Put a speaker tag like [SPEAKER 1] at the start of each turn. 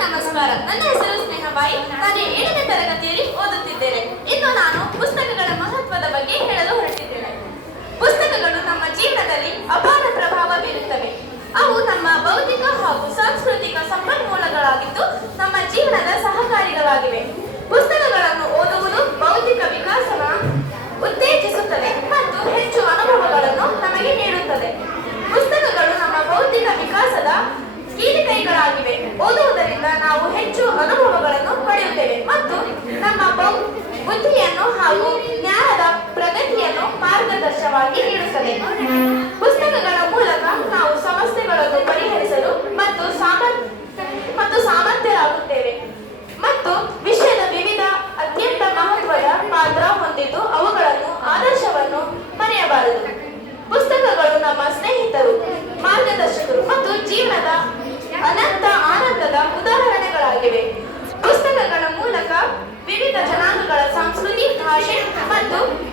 [SPEAKER 1] ನಮಸ್ಕಾರ. ನನ್ನ ಹೆಸರು ಸ್ನೇಹಬಾಯಿ. ನಾನು ಏಳನೇ ತರಗತಿಯಲ್ಲಿ ಓದುತ್ತಿದ್ದೇನೆ. ಇನ್ನು ನಾನು ಪುಸ್ತಕಗಳ ಮಹತ್ವದ ಬಗ್ಗೆ ಹೇಳಲು ಹೊರಟಿದ್ದೇನೆ. ಪುಸ್ತಕಗಳು ನಮ್ಮ ಜೀವನದಲ್ಲಿ ಅಪಾರ ಪ್ರಭಾವ ಬೀರುತ್ತವೆ. ಅವು ನಮ್ಮ ಬೌದ್ಧಿಕ ಹಾಗೂ ಸಾಂಸ್ಕೃತಿಕ ಸಂಪನ್ಮೂಲಗಳಾಗಿದ್ದು ನಮ್ಮ ಜೀವನದ ಸಹಕಾರಿಗಳಾಗಿವೆ. ಪುಸ್ತಕಗಳನ್ನು ಓದುವುದು ಬೌದ್ಧಿಕ ವಿಕಾಸನ ಉತ್ತೇಜಿಸುತ್ತದೆ ಮತ್ತು ಹೆಚ್ಚು ಅನುಭವಗಳನ್ನು ನಮಗೆ ನೀಡುತ್ತದೆ. ಪುಸ್ತಕಗಳು ನಮ್ಮ ಬೌದ್ಧಿಕ ವಿಕಾಸದ ಓದುವುದರಿಂದ ನಾವು ಹೆಚ್ಚು ಅನುಭವಗಳನ್ನು ಪಡೆಯುತ್ತೇವೆ ಮತ್ತು ನಮ್ಮ ಬುದ್ಧಿಯನ್ನು ಹಾಗೂ ಜ್ಞಾನದ ಪ್ರಗತಿಯನ್ನು ಮಾರ್ಗದರ್ಶವಾಗಿ ನೀಡುತ್ತದೆ. ಉದಾಹರಣೆಗಳಾಗಿವೆ ಪುಸ್ತಕಗಳ